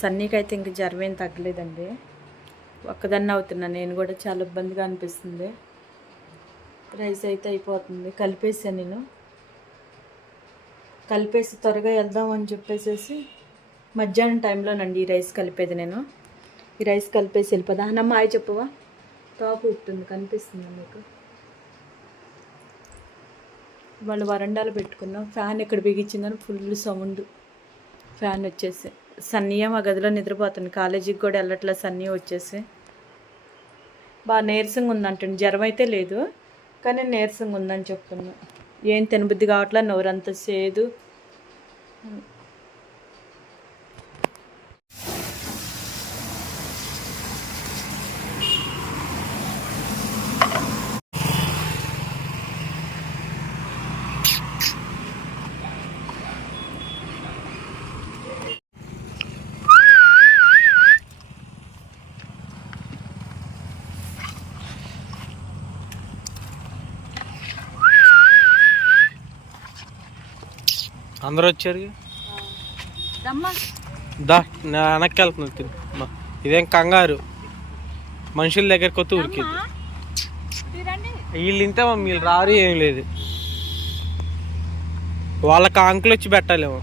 సన్నీకైతే ఇంక జ్వరం తగ్గలేదండి. ఒక్కదాన్ని అవుతున్నా నేను కూడా చాలా ఇబ్బందిగా అనిపిస్తుంది. రైస్ అయితే అయిపోతుంది. కలిపేసాను నేను. కలిపేసి త్వరగా వెళ్దాం అని చెప్పేసేసి మధ్యాహ్నం టైంలోనండి ఈ రైస్ కలిపేది నేను. ఈ రైస్ కలిపేసి వెళ్ళిపోదా? అన్నమ్మ ఆయ చెప్పవా? తోపు ఉంటుంది కనిపిస్తుందా మీకు? వాళ్ళు వరండాలో పెట్టుకున్నాం ఫ్యాన్ ఎక్కడ బిగించిందని ఫుల్ సౌండ్. ఫ్యాన్ వచ్చేసి. సన్నీయ మా గదిలో నిద్రపోతుంది. కాలేజీకి కూడా వెళ్ళట్లే సన్నీ వచ్చేసి. బాగా నీరసంగా ఉందంటుంది జ్వరం అయితే లేదు కానీ నీరసంగా ఉందని చెప్తున్నా. ఏం తినబుద్ధి కావట్లే? నోరంత సేదు అందరూ వచ్చారు దా వెనక్కి వెళ్తున్నా తిను. ఇదేం కంగారు. మనుషుల దగ్గర కొత్త ఊరికి వీళ్ళు ఇంతే వీళ్ళు రారు ఏం లేదు. వాళ్ళకి అంకులు వచ్చి పెట్టాలేమో.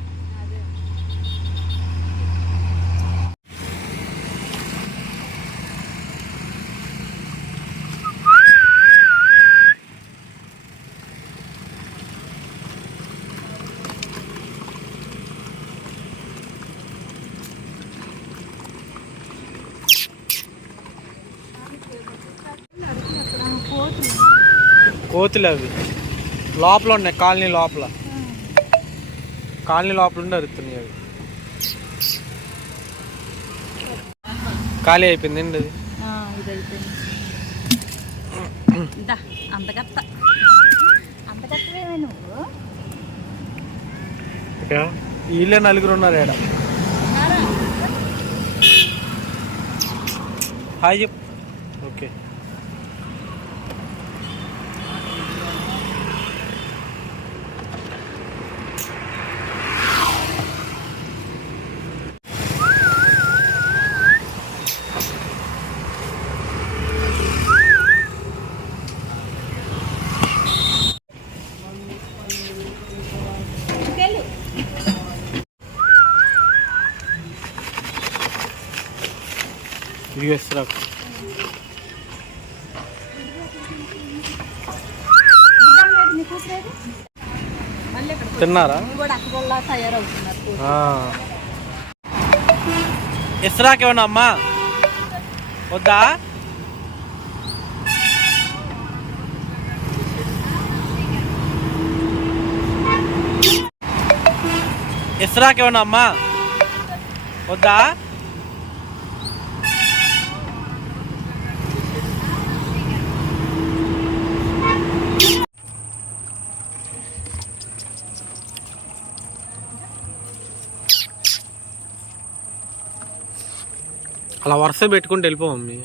కోతులు అవి. లోపల ఉన్నాయి కాలనీ లోపల. కాలనీ లోపల ఉండి అరుతున్నాయి అవి. ఖాళీ అయిపోయింది అండి అది? వీళ్ళే నలుగురు ఉన్నారు ఏడ? Hi okay. ఇది వేస్తురా తిన్నారా కూడా ఏమన్నా అమ్మా? వద్దా? ఇస్రాకేమన్నా అమ్మా? వద్దా? అలా వరుస పెట్టుకుంటూ వెళ్ళిపో మమ్మీ.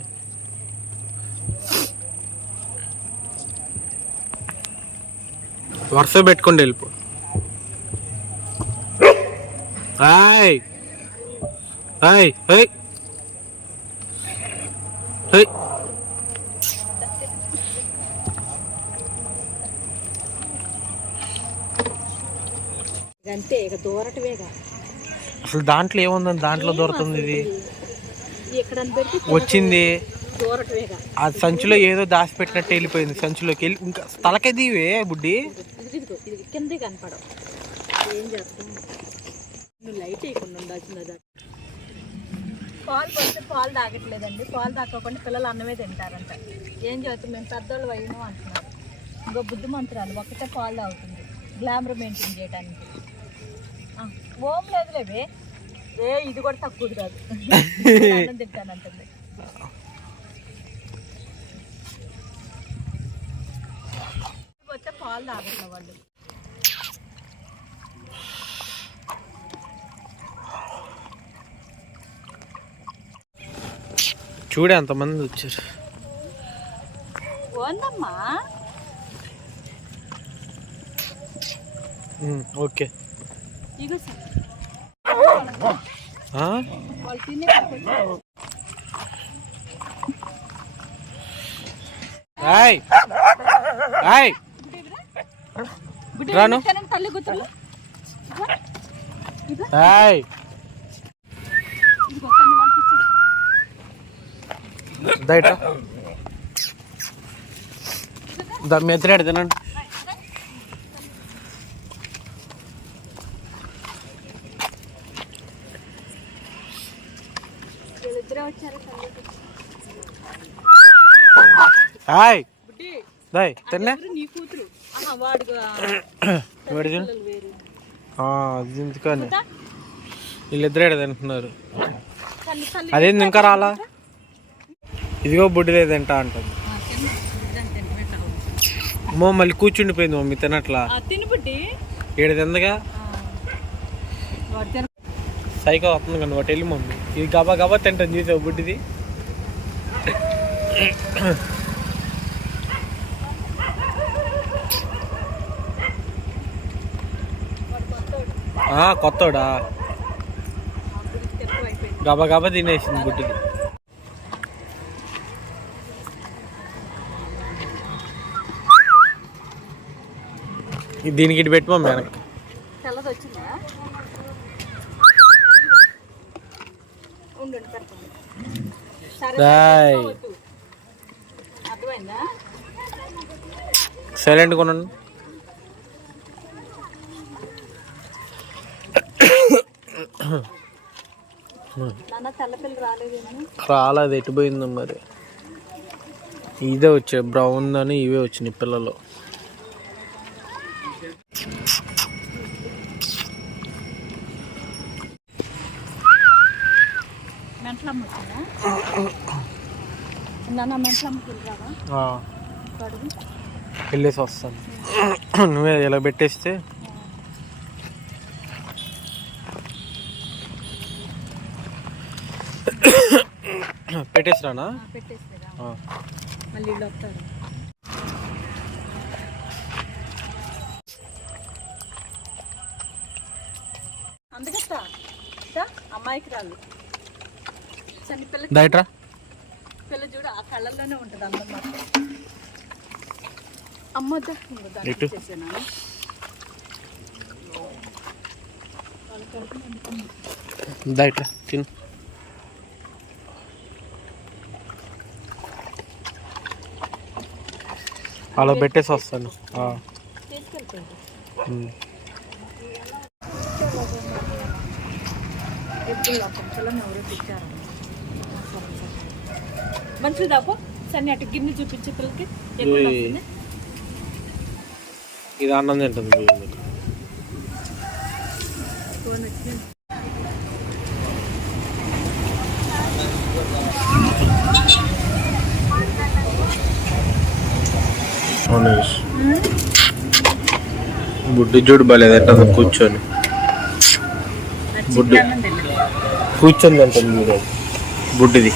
వరుస పెట్టుకుంటూ వెళ్ళిపో. హాయ్ హాయ్ హై హై అంతే ఇక దూరటమేగా. అసలు దాంట్లో ఏముందని దాంట్లో దొరుకుతుంది ఇది? వచ్చింది. ఆ సంచిలో ఏదో దాచిపెట్టినట్టు వెళ్ళిపోయింది. సంచిలోకి వెళ్ళి ఇంకా తలకెదివే బుడ్డి. ఇదిగో ఇది కిందే కనపడవు. ఏం చేస్తాం? నువ్వు లైట్ వేయకుండా ఉండాల్సింది పాలు పోస్తే పాలు తాగట్లేదండి. పాలు తాగకుండా పిల్లలు అన్నమే తింటారంట. ఏం చేస్తాం? మేము పెద్దోళ్ళు అయ్యను అంటున్నారు. ఇంకో బుద్ధి మంత్రాలు. ఒక్కటే పాలు తాగుతుంది. గ్లామర్ మెయింటైన్ చేయడానికి ఓం లేదులేవే ఏ ఇది కూడా తక్కువది కాదు. అన్నం తింటానంటుంది పోతే పాలు వాళ్ళు. చూడే ఎంతమంది వచ్చారు. ఓందమ్మా ఓకే. ఇగో సార్. రాను. తినండి, తల్లి కూతురు ఏయ్ ఇదిగో కొన్ని వాళ్ళకి ఇచ్చేసాను బయట దా మీ ఎత్తురాడు తినండి వీళ్ళిద్దరే వచ్చారు తల్లి కూతురు. హాయ్. దాయ్ తిన్నే. ఎందుకని? వీళ్ళిద్దరే తింటున్నారు. అదేంది ఇంకా రాలా? ఇదిగో బుడ్డిదే తింటా అంటుంది. అమ్మో మళ్ళీ కూర్చుండిపోయింది మమ్మీ తినట్లా? ఏడు తిందగా సైకో వస్తుంది కానీ వాటి వెళ్ళి మమ్మీ. ఇది గబా గబా తింటాను చూసావు బుడ్డిది? కొత్తోడు ఆ, కొత్తోడా? అప్పుడు ఎక్కువ అయిపోయింది గబా గబా తినేసింది ఇది దీనికి ఇటు పెట్టి మమ్మీ వెనక్కి? తెల్లది వచ్చిందా రాలేదు ఎటు పోయిందో మరి. ఇదే వచ్చాయి బ్రౌన్ అని ఇవే వచ్చినాయి పిల్లలు. వెళ్ళేసి వస్తాను. నువ్వే ఇలా పెట్టేస్తే పెట్టేసిరానా. మళ్ళీ వస్తారు. అందుకస్తా. అమ్మాయికి రాదు. చని పిల్ల డైట్రా పిల్ల చూడు ఆ కళ్ళల్లోనే ఉంటుంది అందం ఇటు. చేసాను డైట్రా తిను. అలా పెట్టేసి వస్తాను. మంచిది దాపో. సన్ని అటు గిన్నె చూపించే పిల్లకి. ఇది అన్నం తింటుంది భూమి. ఎక్కువ బుడ్డి చూడు బాగాలేదంట కూర్చొని. తిన్నది. కూర్చొని మీరు బుడ్డిది.